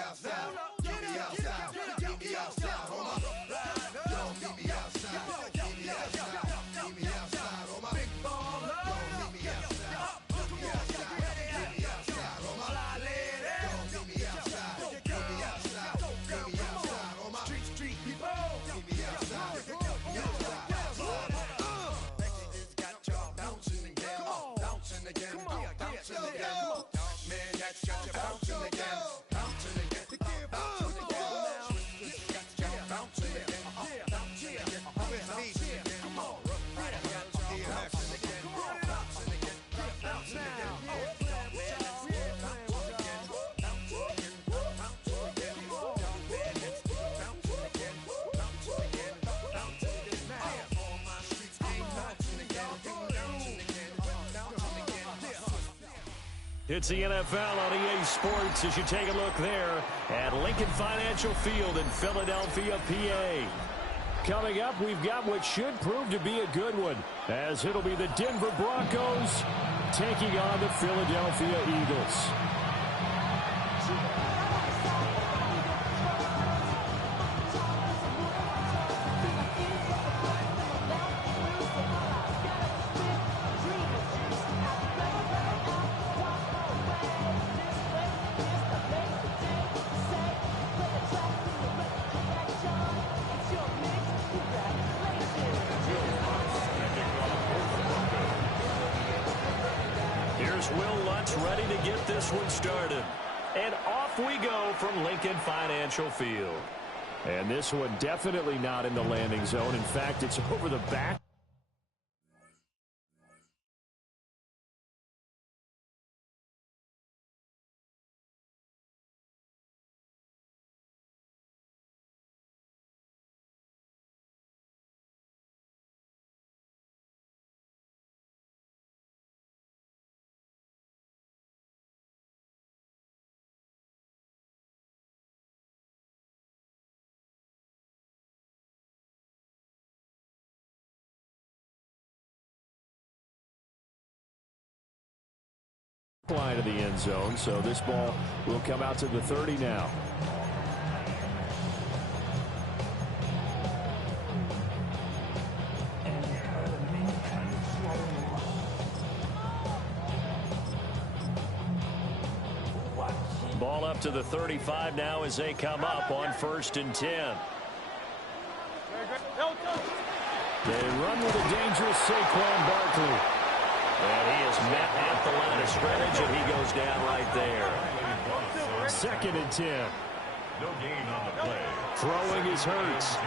outside. Meet me outside. Meet me outside. On my don't meet me outside. Meet me outside. Meet me outside. On my big ball. Don't meet me outside. Meet me outside. Meet me outside. On my don't meet me outside. Meet me outside. Meet me outside. On my street people. Meet me outside. Meet me outside. Got y'all bouncing again. Bouncing again. Bouncing again. Man, got y'all bouncing again. Bouncing again. Bouncing again. Got y'all bouncing again. Bouncing again. Bouncing again. Come on. Got y'all bouncing again. Bouncing again. Bouncing again. It's the NFL on EA Sports as you take a look there at Lincoln Financial Field in Philadelphia, PA. Coming up, we've got what should prove to be a good one, as it'll be the Denver Broncos taking on the Philadelphia Eagles. Will Lutz ready to get this one started. And off we go from Lincoln Financial Field. And this one definitely not in the landing zone. In fact, it's over the back. Line of the end zone, so this ball will come out to the 30 now. Ball up to the 35 now as they come up on 1st and 10. They run with a dangerous Saquon Barkley. And he is met at the line of scrimmage, and he goes down right there. 2nd and 10. No gain on the play. Throwing is Hurts.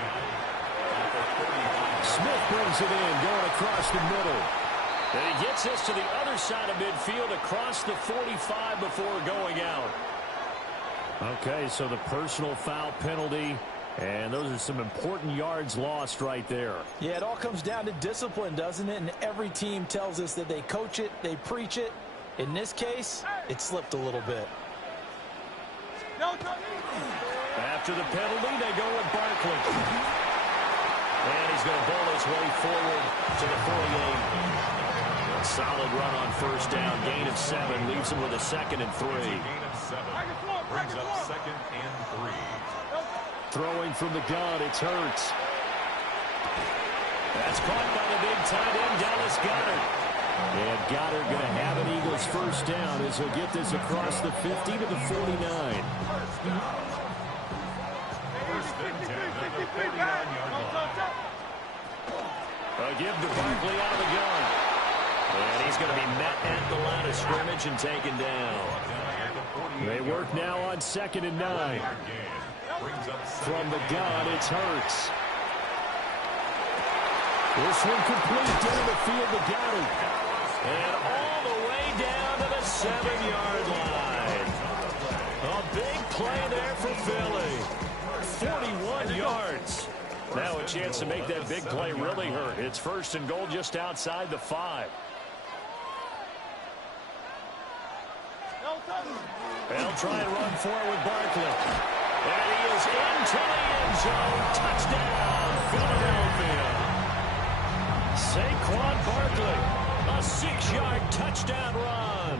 Smith brings it in, going across the middle. And he gets this to the other side of midfield, across the 45 before going out. Okay, so the personal foul penalty. And those are some important yards lost right there. Yeah, it all comes down to discipline, doesn't it? And every team tells us that they coach it, they preach it. In this case, it slipped a little bit. After the penalty, they go with Barkley. And he's going to bowl his way forward to the 48. A solid run on 1st down. Gain of 7 leaves him with a 2nd and 3. Gain of 7 brings up 2nd and 3. Throwing from the gun, it's Hurts. That's caught by the big tight end, Dallas Goedert. And Goedert going to have an Eagles 1st down as he'll get this across the 50 to the 49. 1st and 10 at the 49-yard line. A give to Barkley out of the gun. And he's going to be met at the line of scrimmage and taken down. They work now on 2nd and 9. From the gun, it's Hurts. This one complete down the field to Goedert. And all the way down to the 7-yard line. A big play there for Philly. 41 yards. Now a chance to make that big play really hurt. It's 1st and goal just outside the 5. They'll try and run forward with Barkley. And he is into the end zone. Touchdown, Philadelphia. Saquon Barkley, a 6-yard touchdown run.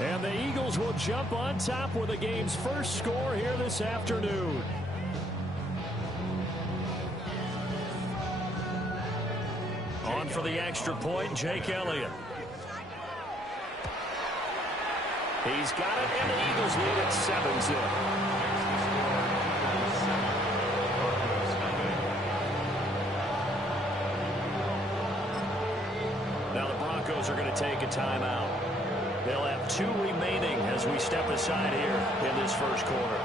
And the Eagles will jump on top with the game's first score here this afternoon. On for the extra point, Jake Elliott. He's got it, and the Eagles lead at 7-0. Now the Broncos are going to take a timeout. They'll have 2 remaining as we step aside here in this first quarter.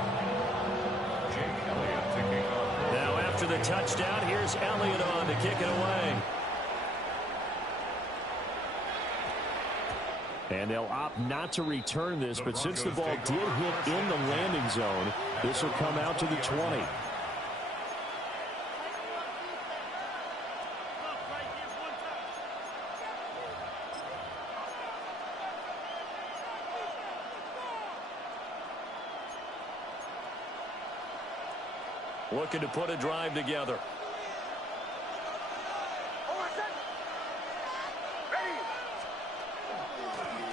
Now after the touchdown, here's Elliott on to kick it away. And they'll opt not to return this, but since the ball did hit in the landing zone, this will come out to the 20. Looking to put a drive together.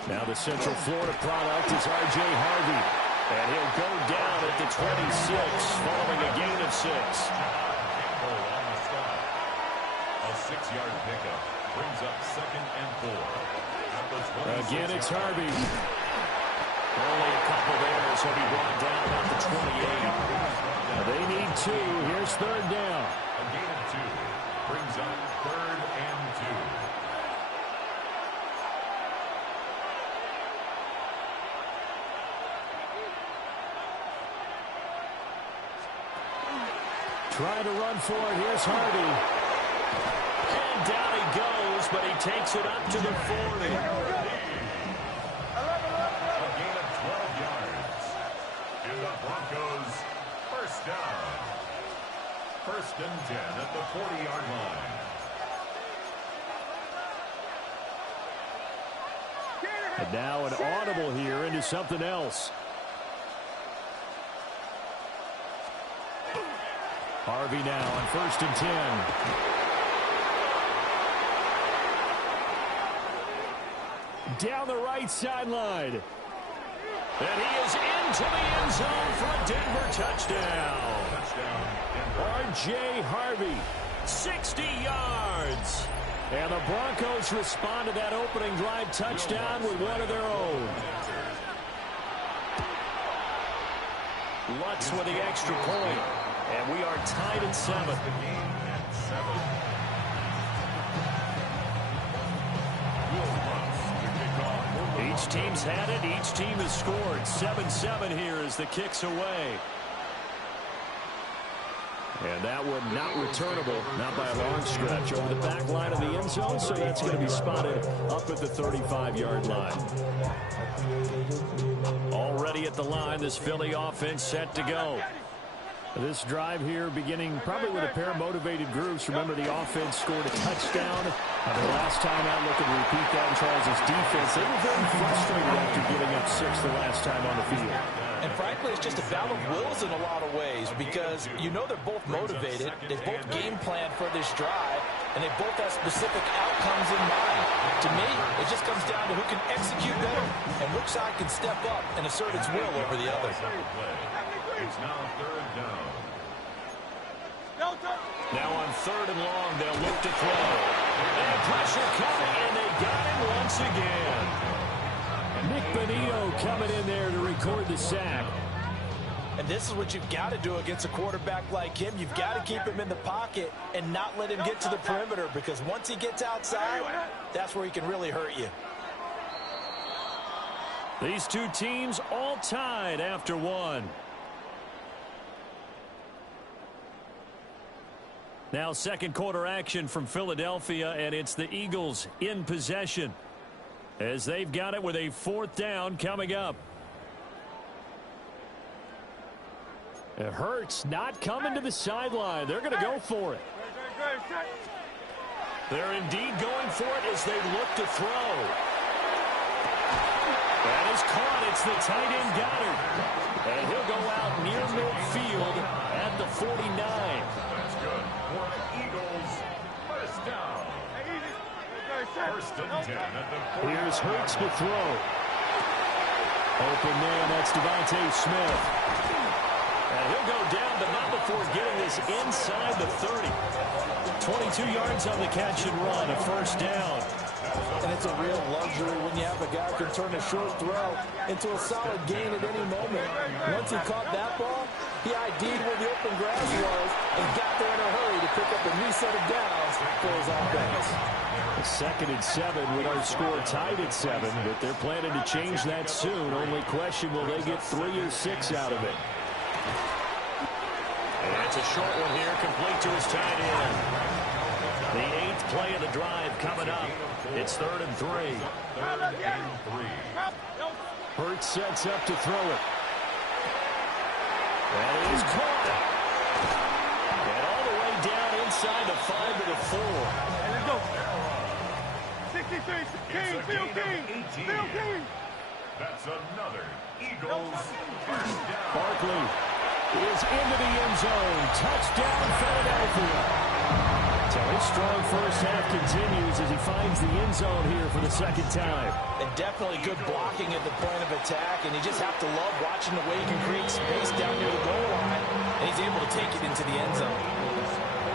Now the Central Florida product is R.J. Harvey. And he'll go down at the 26 following a gain of 6. A 6-yard pickup brings up 2nd and 4. Again, it's Harvey. Only a couple there, so he'll be brought down at the 28. They need 2. Here's 3rd down. A gain of 2 brings up 3rd and 2. Trying to run for it. Here's Harvey. And down he goes, but he takes it up to the 40. A gain of 12 yards. And the Broncos first down. 1st and 10 at the 40-yard line. And now an audible here into something else. Harvey now on 1st and 10. Down the right sideline. And he is into the end zone for a Denver touchdown. R.J. Harvey, 60 yards. And the Broncos respond to that opening drive touchdown with one of their own. Lutz with the extra point. And we are tied at 7. Each team's had it. Each team has scored. 7-7 here as the kick's away. And that one not returnable, not by a long stretch, over the back line of the end zone, so that's going to be spotted up at the 35-yard line. Already at the line, this Philly offense set to go. This drive here beginning probably with a pair of motivated groups. Remember, the offense scored a touchdown. The last time out, looking to repeat that in Charles' defense. They were very frustrated after giving up 6 the last time on the field. And frankly, it's just a battle of wills in a lot of ways because you know they're both motivated. They both game plan for this drive, and they both have specific outcomes in mind. To me, it just comes down to who can execute better and which side can step up and assert its will over the other. It's now 3rd down. Now on 3rd and long, they'll look to throw. And pressure coming, and they got him once again. Nick Bonito coming in there to record the sack. And this is what you've got to do against a quarterback like him. You've got to keep him in the pocket and not let him get to the perimeter, because once he gets outside, that's where he can really hurt you. These two teams all tied after 1. Now 2nd quarter action from Philadelphia, and it's the Eagles in possession as they've got it with a 4th down coming up. It hurts not coming to the sideline. They're going to go for it. They're indeed going for it as they look to throw. That is caught. It's the tight end Goddard. And he'll go out near midfield at the 49. That's good. For the Eagles, first down. 1st and 10 at the 40. Here's Hurts to throw. Open man, that's Devontae Smith. And he'll go down, but not before getting this inside the 30. 22 yards on the catch and run, a first down. And it's a real luxury when you have a guy who can turn a short throw into a solid gain at any moment. Once he caught that ball, he ID'd where the open grass was and got there in a hurry to pick up a new set of downs for his offense. A 2nd and 7 with our score tied at 7, but they're planning to change that soon. Only question, will they get 3 or 6 out of it? And that's a short one here, complete to his tight end. The 8th play of the drive coming up. It's 3rd and 3. Hurts sets up to throw it. And it is caught. And all the way down inside the 5 to the 4. And let's go. 63, Field King. That's another Eagles first down. Barkley is into the end zone. Touchdown, Philadelphia. So his strong first half continues as he finds the end zone here for the 2nd time. And definitely good blocking at the point of attack, and you just have to love watching the way he can create space down near the goal line, and he's able to take it into the end zone.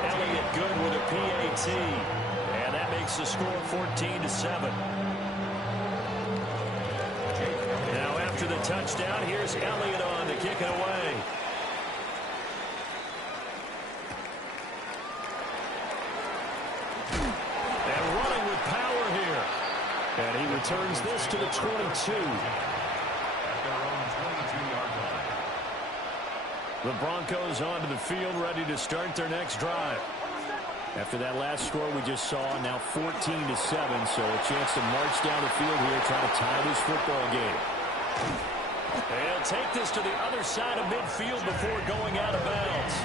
Elliott good with a PAT, and that makes the score 14-7. Now after the touchdown, here's Elliott on to kick it away. And he returns this to the 22. At their own 22-yard line. The Broncos onto the field, ready to start their next drive. After that last score we just saw, now 14-7, so a chance to march down the field here, try to tie this football game. They'll take this to the other side of midfield before going out of bounds.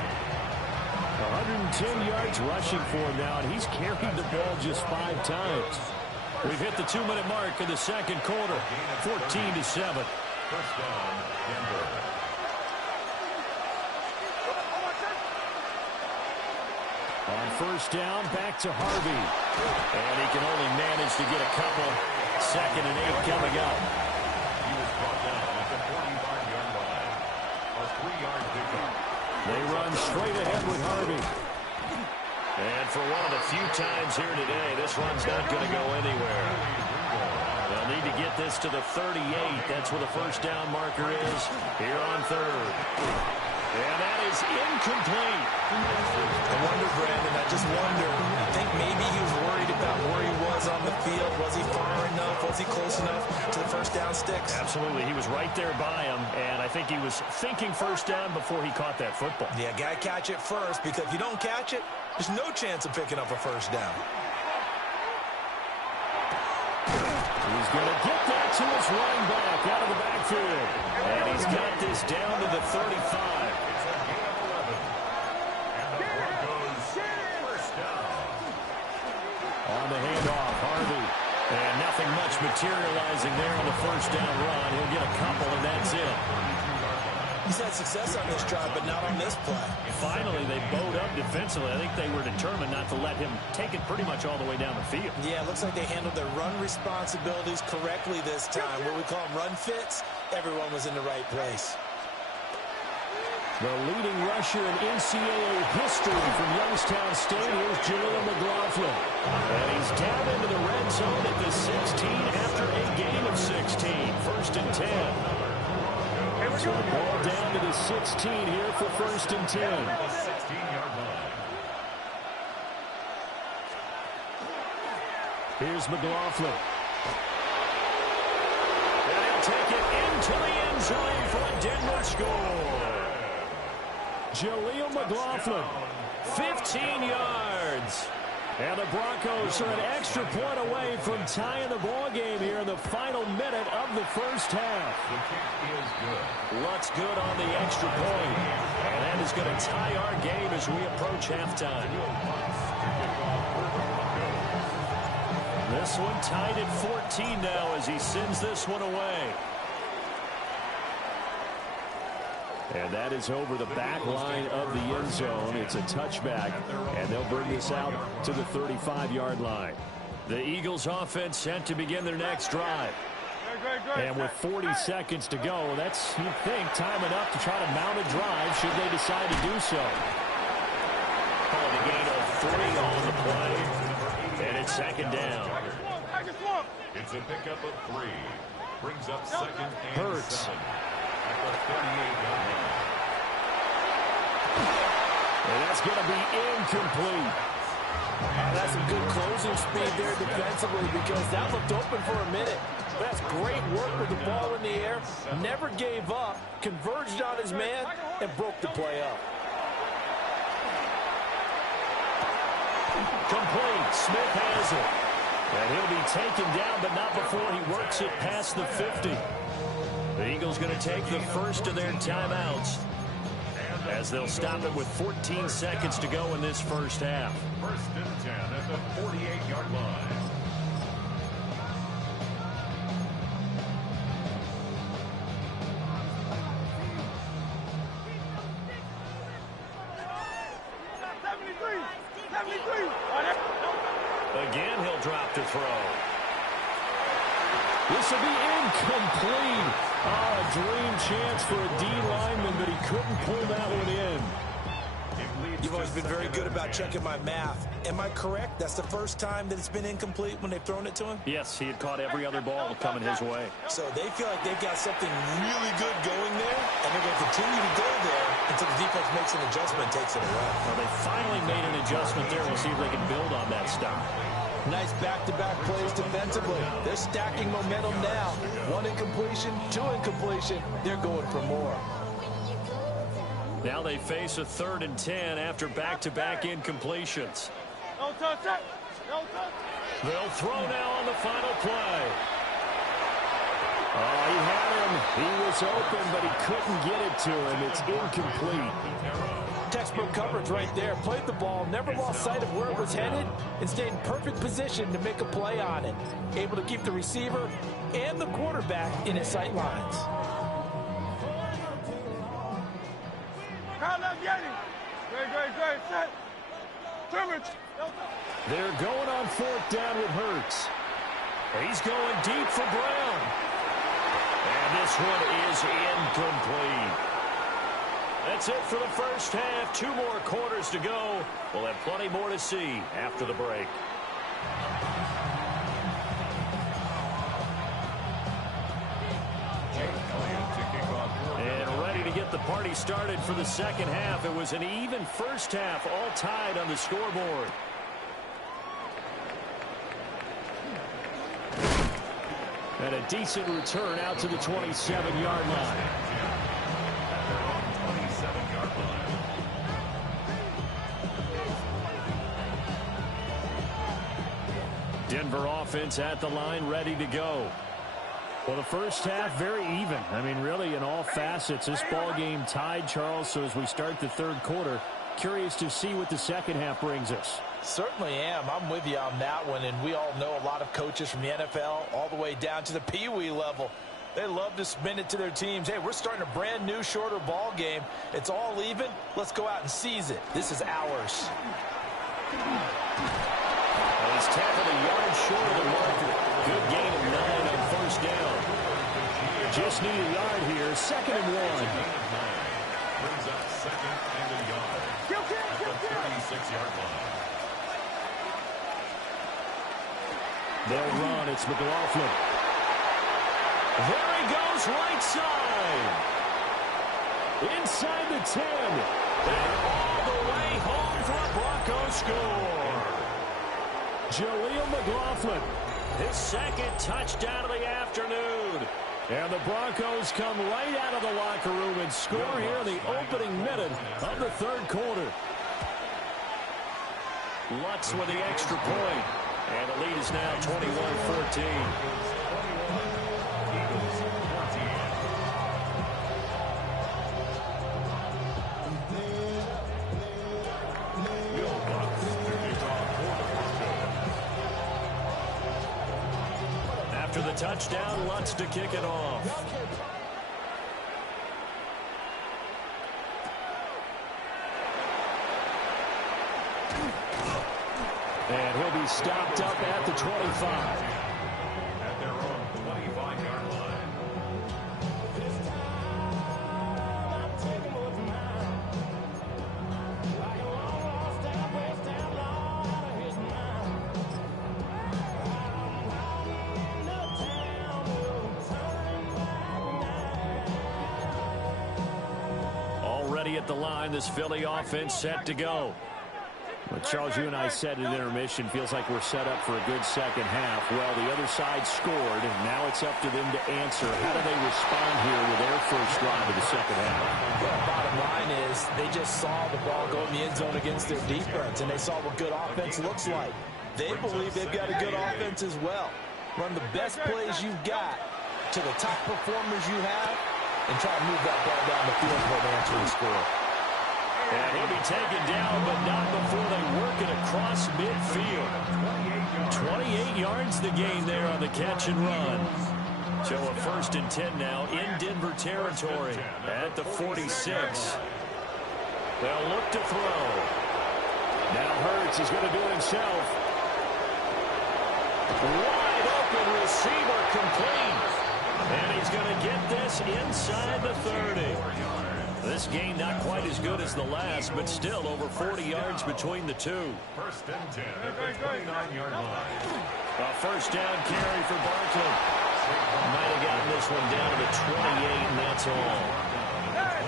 110 yards rushing for him now, and he's carried the ball just 5 times. We've hit the 2-minute mark in the 2nd quarter, 14-7. First down, Denver. On first down, back to Harvey. And he can only manage to get a couple. 2nd and 8 coming up. He was brought down at the 45-yard line. A 3-yard pickup. They run straight ahead with Harvey. And for one of the few times here today, this one's not going to go anywhere. They'll need to get this to the 38. That's where the first down marker is here on 3rd. And that is incomplete. I wonder, Brandon, I just wonder, I think maybe he was worried about where he was on the field. Was he far enough? Was he close enough to the first down sticks? Absolutely. He was right there by him, and I think he was thinking first down before he caught that football. Yeah, got to catch it first, because if you don't catch it, there's no chance of picking up a first down. He's going to get that to his running back out of the backfield. And he's got this down to the 35. It's a gain of 11. And the Broncos first down. On the handoff, Harvey. And nothing much materializing there on the first down run. He'll get a couple, and that's it. He's had success on this drive, but not on this play. Finally, they bowed up defensively. I think they were determined not to let him take it pretty much all the way down the field. Yeah, it looks like they handled their run responsibilities correctly this time. What we call them run fits, everyone was in the right place. The leading rusher in NCAA history from Youngstown State, here's Jaleel McLaughlin. And he's down into the red zone at the 16 after a gain of 16. 1st and 10. So the ball down to the 16 here for 1st and 10. 16-yard line. Here's McLaughlin. And he'll take it into the end zone for a Denver score. Jaleel McLaughlin, 15 yards. And the Broncos are an extra point away from tying the ball game here in the final minute of the first half. The kick is good. Looks good on the extra point. And that is going to tie our game as we approach halftime. This one tied at 14 now as he sends this one away. And that is over the back line of the end zone. It's a touchback, and they'll bring this out to the 35-yard line. The Eagles offense set to begin their next drive. And with 40 seconds to go, that's, you'd think, time enough to try to mount a drive should they decide to do so. Calling a gain of 3 on the play. And it's second down. It's a pickup of 3. Brings up second and Hurts. 7 at the 38-yard line. And that's going to be incomplete. That's some good closing speed there defensively because that looked open for a minute. But that's great work with the ball in the air. Never gave up, converged on his man, and broke the play up. Complete. Smith has it. And he'll be taken down, but not before he works it past the 50. The Eagles going to take the first of their timeouts as they'll stop it with 14 seconds to go in this first half. First and 10 at the 48-yard line. Again, he'll drop to throw. This will be incomplete. A dream chance for a D lineman, but he couldn't pull that one in. You've always been very good about checking my math. Am I correct? That's the first time that it's been incomplete when they've thrown it to him? Yes, he had caught every other ball coming his way. So they feel like they've got something really good going there, and they're going to continue to go there until the defense makes an adjustment and takes it away. Well, they finally made an adjustment there. We'll see if they can build on that stop. Nice back-to-back plays defensively. They're stacking momentum now. 1 incompletion, 2 incompletion. They're going for more. Now they face a 3rd and 10 after back-to-back incompletions. Don't touch it. Don't touch it. They'll throw now on the final play. Oh, he had him. He was open, but he couldn't get it to him. It's incomplete. Textbook coverage right there. Played the ball, never lost sight of where it was headed, and stayed in perfect position to make a play on it. Able to keep the receiver and the quarterback in his sight lines. Great. Set. Coverage. They're going on 4th down with Hurts. He's going deep for Brown. And this one is incomplete. That's it for the first half. 2 more quarters to go. We'll have plenty more to see after the break. And ready to get the party started for the second half. It was an even first half, all tied on the scoreboard. And a decent return out to the 27-yard line. Denver offense at the line, ready to go. Well, the first half, very even. I mean, really, in all facets, this ball game tied, Charles. So as we start the 3rd quarter, curious to see what the second half brings us. Certainly am. I'm with you on that one, and we all know a lot of coaches from the NFL all the way down to the Pee-wee level. They love to spin it to their teams. Hey, we're starting a brand new, shorter ball game. It's all even. Let's go out and seize it. This is ours. Well, he's tackled a yard short of the marker. Good gain of 9 on 1st down. Just need a yard here. 2nd and 1. Brings up 2nd and a yard at the 36-yard line. They'll run. It's McLaughlin. There he goes, right side. Inside the 10. And all the way home for a Broncos score. Jaleel McLaughlin, his 2nd touchdown of the afternoon. And the Broncos come right out of the locker room and score here in the opening minute of the 3rd quarter. Lutz with the extra point. And the lead is now 21-14. After the touchdown, Lutz to kick it off. And he'll be stopped up at the 25. At their own 25-yard line. ready at the line. This Philly offense set to go. Well, Charles, you and I said at intermission, feels like we're set up for a good second half. Well, the other side scored, and now it's up to them to answer. How do they respond here with their first drive of the second half? Well, bottom line is they just saw the ball go in the end zone against their defense, and they saw what good offense looks like. They believe they've got a good offense as well. Run the best plays you've got to the top performers you have, and try to move that ball down the field for an answering score. And he'll be taken down, but not before they work it across midfield. 28 yards the gain there on the catch and run. So a 1st and 10 now in Denver territory at the 46. They'll look to throw. Now Hurts is going to do it himself. Wide open receiver complete. And he's going to get this inside the 30. This game not quite as good as the last, but still over 40 yards between the two. 1st and 10 at the 29-yard line. A first down carry for Barkley. Might have gotten this one down to the 28, and that's all.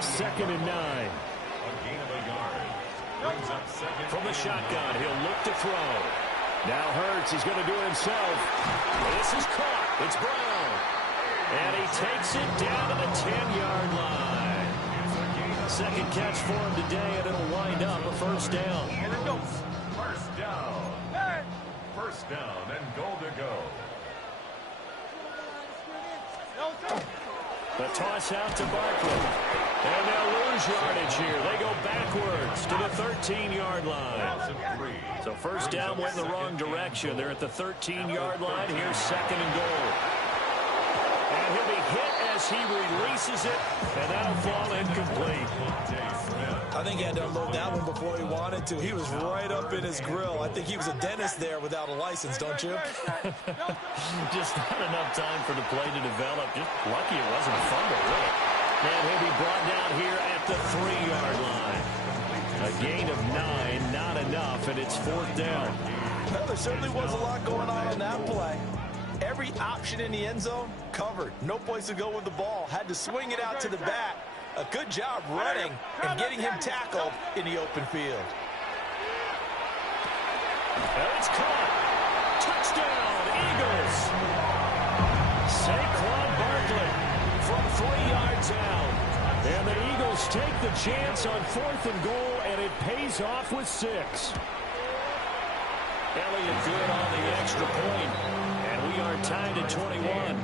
2nd and 9. A gain of a yard. Brings up 2nd. From the shotgun, he'll look to throw. Now Hurts is going to do it himself. This is caught. It's Brown. And he takes it down to the 10-yard line. Second catch for him today, and it'll wind up a first down. First down. First down and goal to go. The toss out to Barkley. And they'll lose yardage here. They go backwards to the 13-yard line. So first down went in the wrong direction. They're at the 13-yard line. Here's 2nd and goal. And he'll be hit as he releases it, and that'll fall incomplete. I think he had to unload that one before he wanted to. He was right up in his grill. I think he was a dentist there without a license, don't you? Just not enough time for the play to develop. Just lucky it wasn't a fumble, really. And he'll be brought down here at the 3-yard line. A gain of 9, not enough, and it's 4th down. Well, there certainly was a lot going on that play. Every option in the end zone covered. No place to go with the ball. Had to swing it out to the back. A good job running and getting him tackled in the open field. And it's caught. Touchdown, Eagles. Saquon Barkley from 3 yards out. And the Eagles take the chance on 4th and goal, and it pays off with 6. Elliott good on the extra point. And we are tied at 21.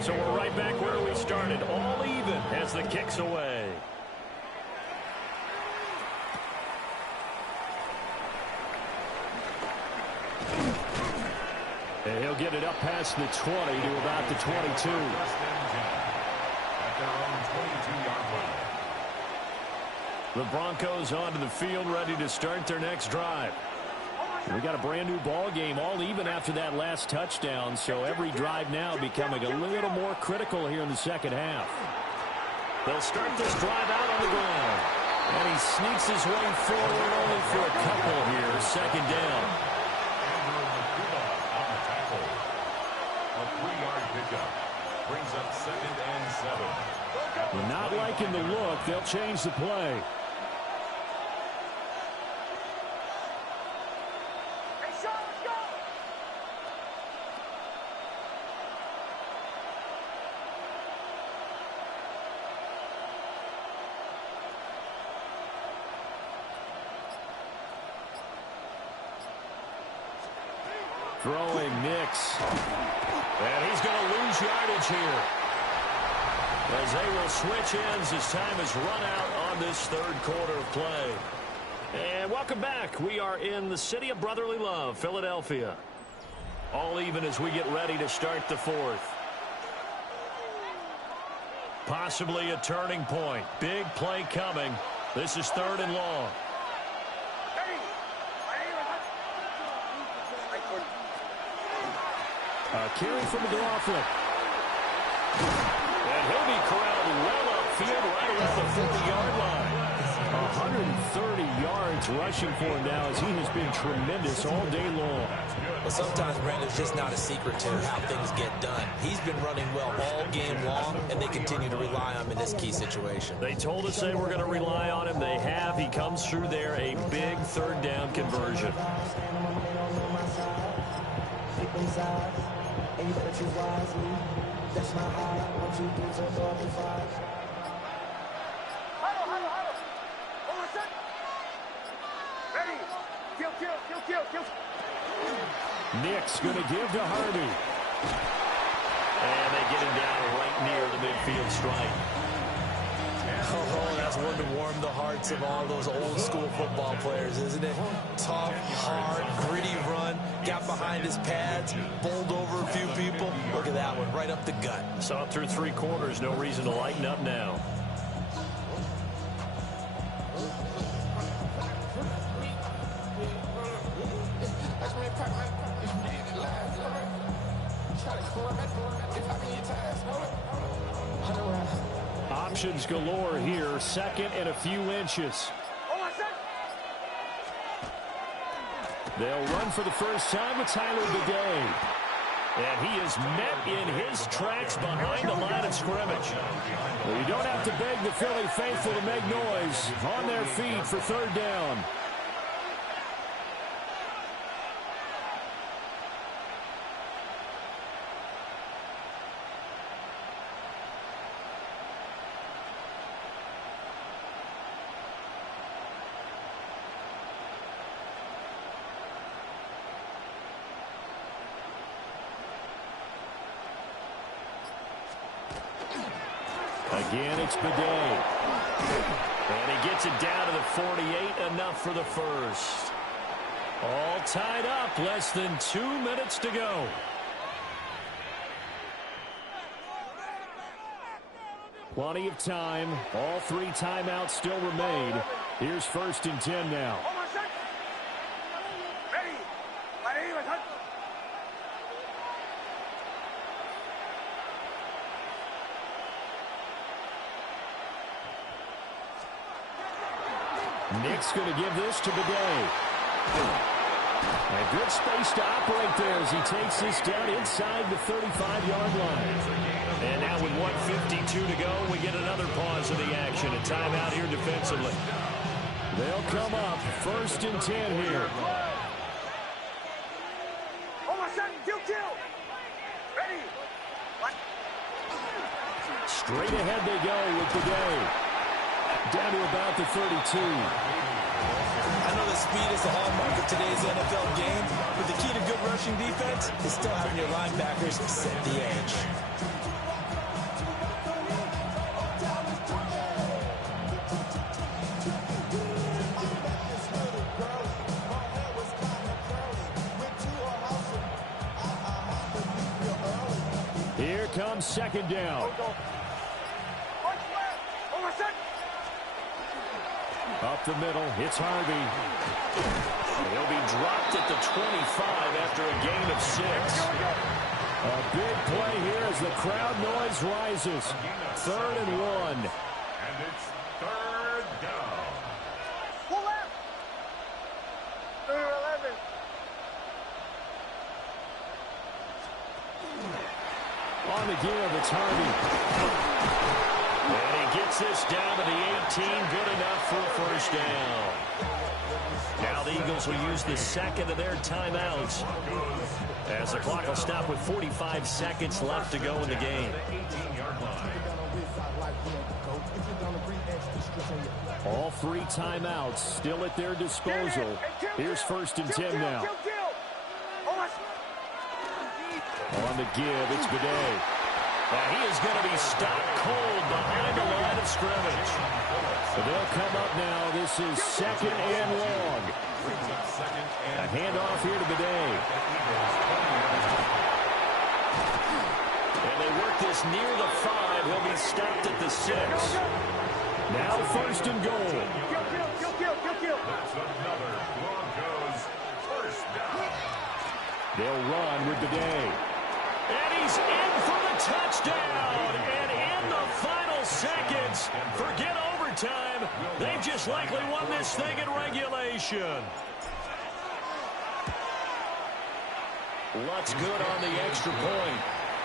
So we're right back where we started, all even as the kick's away. And he'll get it up past the 20 to about the 22. At their own 22-yard line. The Broncos onto the field, ready to start their next drive. We got a brand new ball game, all even after that last touchdown, so every drive now becoming a little more critical here in the second half. They'll start this drive out on the ground, and he sneaks his way forward only for a couple here. 2nd down. Andrew Nakuda on the tackle. A 3-yard pickup. Brings up 2nd and 7. Not liking the look. They'll change the play. Throwing Nix. And he's going to lose yardage here, as they will switch ends as time has run out on this 3rd quarter of play. And welcome back. We are in the city of brotherly love, Philadelphia. All even as we get ready to start the 4th. Possibly a turning point. Big play coming. This is 3rd and long. A carry from McLaughlin. And he'll be corralled well upfield right around the 40-yard line. 130 yards rushing for him now, as he has been tremendous all day long. sometimes, Brandon, it's just not a secret to how things get done. He's been running well all game long, and they continue to rely on him in this key situation. They told us they were going to rely on him. They have. He comes through there, a big third down conversion. Nick's going to give to Harvey. And they get him down right near the midfield stripe. Oh, that's one to warm the hearts of all those old school football players, isn't it? Tough, hard, gritty run. Got behind his pads, bowled over a few people. Look at that one, right up the gut. Saw it through 3 quarters. No reason to lighten up now. Options galore here. Second and a few inches. They'll run for the first time with Tyler Bidet. And he is met in his tracks behind the line of scrimmage. Well, you don't have to beg the Philly faithful to make noise. On their feet for third down. Again, it's Bidet. And he gets it down to the 48, enough for the first. All tied up, less than 2 minutes to go. Plenty of time. All 3 timeouts still remain. Here's 1st and 10 now. Nick's going to give this to Bidet. A good space to operate there as he takes this down inside the 35-yard line. And now with 1:52 to go, we get another pause of the action. A timeout here defensively. They'll come up 1st and 10 here. Straight ahead they go with Bidet. Down to about the 32. I know the speed is the hallmark of today's NFL game, but the key to good rushing defense is still having your linebackers set the edge. Here comes 2nd down. Up the middle, it's Harvey. He'll be dropped at the 25 after a gain of 6. A big play here as the crowd noise rises. 3rd and 1. And it's 3rd down. Pull out. 11. On the give, it's Harvey. And he gets this down to the 18, good enough for a 1st down. Now the Eagles will use the 2nd of their timeouts, as the clock will stop with 45 seconds left to go in the game. All 3 timeouts still at their disposal. Here's 1st and 10 now. On the give, it's Bidet. Now he is going to be stopped cold behind the line of scrimmage. So they'll come up now. This is 2nd and long. A handoff here to Bidet. And they work this near the 5. He'll be stopped at the 6. Now 1st and goal. That's another Broncos 1st down. They'll run with Bidet. And he's in for the touchdown. And in the final seconds, forget overtime. They've just likely won this thing in regulation. Lutz good on the extra point.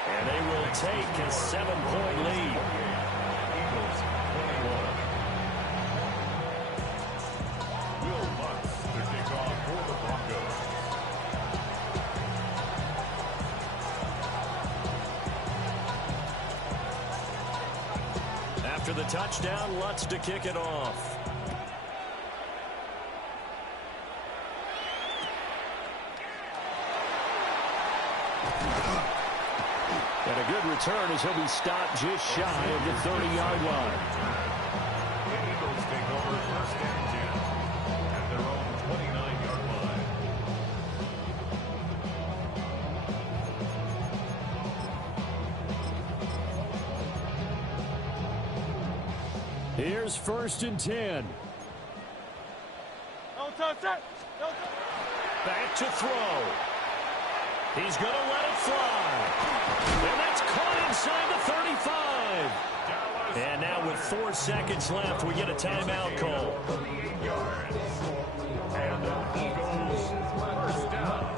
And they will take a 7-point lead. Eagles 21. Will Lutz to kick off for the Broncos. After the touchdown, Lutz to kick it off. And a good return as he'll be stopped just shy of the 30-yard line. The Eagles take over 1st and 10 at their own 29-yard line. Here's 1st and 10. Don't touch it. Don't touch it. Back to throw. He's going to let it fly. And that's caught inside the 35. And now with 4 seconds left, we get a timeout call. 38 yards. And the Eagles 1st down.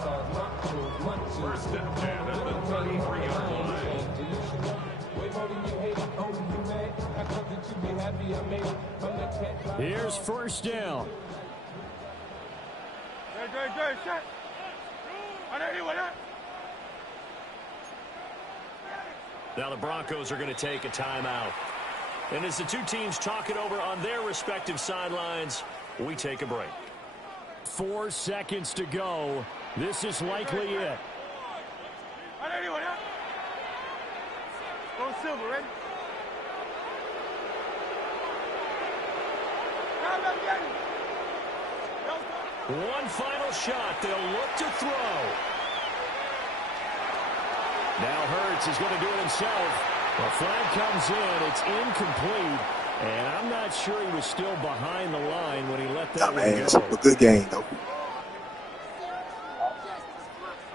1st and 10 at the 33-yard line. Here's 1st down. Great, set. I know you want that. Now the Broncos are going to take a timeout. And as the two teams talk it over on their respective sidelines, we take a break. 4 seconds to go. This is likely it. I know you want that. Go silver, ready? One final shot. They'll look to throw. Now Hurts is going to do it himself. The flag comes in. It's incomplete. And I'm not sure he was still behind the line when he let that one go. It's a good game, though.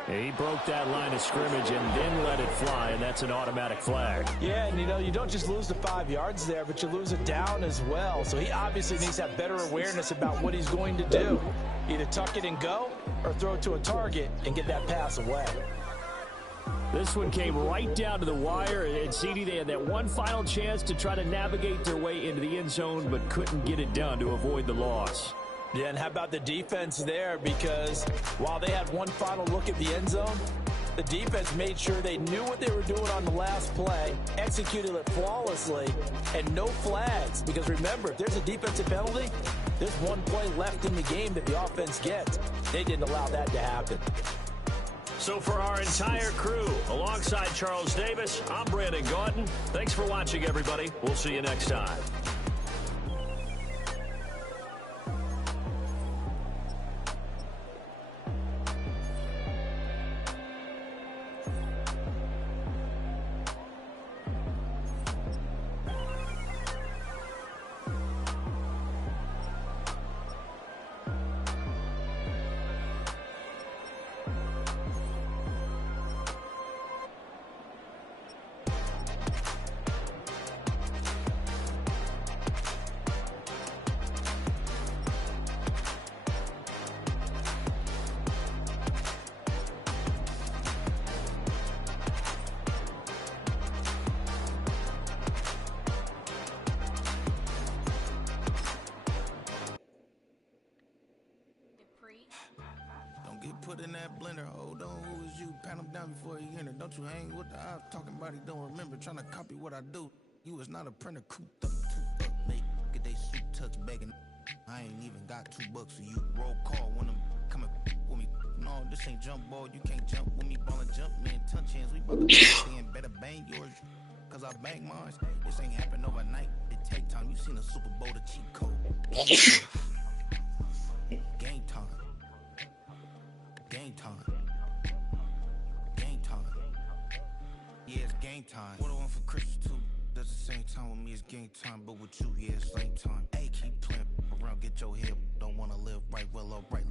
He broke that line of scrimmage and then let it fly, and that's an automatic flag. Yeah, and you don't just lose the 5 yards there, but you lose it down as well. So he obviously needs to have better awareness about what he's going to do. Either tuck it and go or throw it to a target and get that pass away. This one came right down to the wire, and CD, they had that one final chance to try to navigate their way into the end zone, but couldn't get it done to avoid the loss. Yeah, and how about the defense there? Because while they had one final look at the end zone, the defense made sure they knew what they were doing on the last play, executed it flawlessly, and no flags. Because remember, if there's a defensive penalty, there's one play left in the game that the offense gets. They didn't allow that to happen. So for our entire crew, alongside Charles Davis, I'm Brandon Gaudin. Thanks for watching, everybody. We'll see you next time. Put in that blender, hold on, who is you? Pat him down before he enter. Don't you hang with the ops, talking about he don't remember, trying to copy what I do. You is not a printer, cooped up, mate. Get they suit touch begging. I ain't even got $2 so you roll call when I'm coming with me. No, this ain't jump ball, you can't jump with me, ballin' jump, man, touch hands. We bout to and better bang yours, cause I bang mine. This ain't happen overnight, it take time. You seen a Super Bowl, the cheat code. Game time. Game time. Game time. Yeah, it's game time. What I want for Christmas too. Does the same time with me, it's game time. But with you, yeah, it's same time. Hey, keep playing around, get your head. Don't wanna live right, well, alright.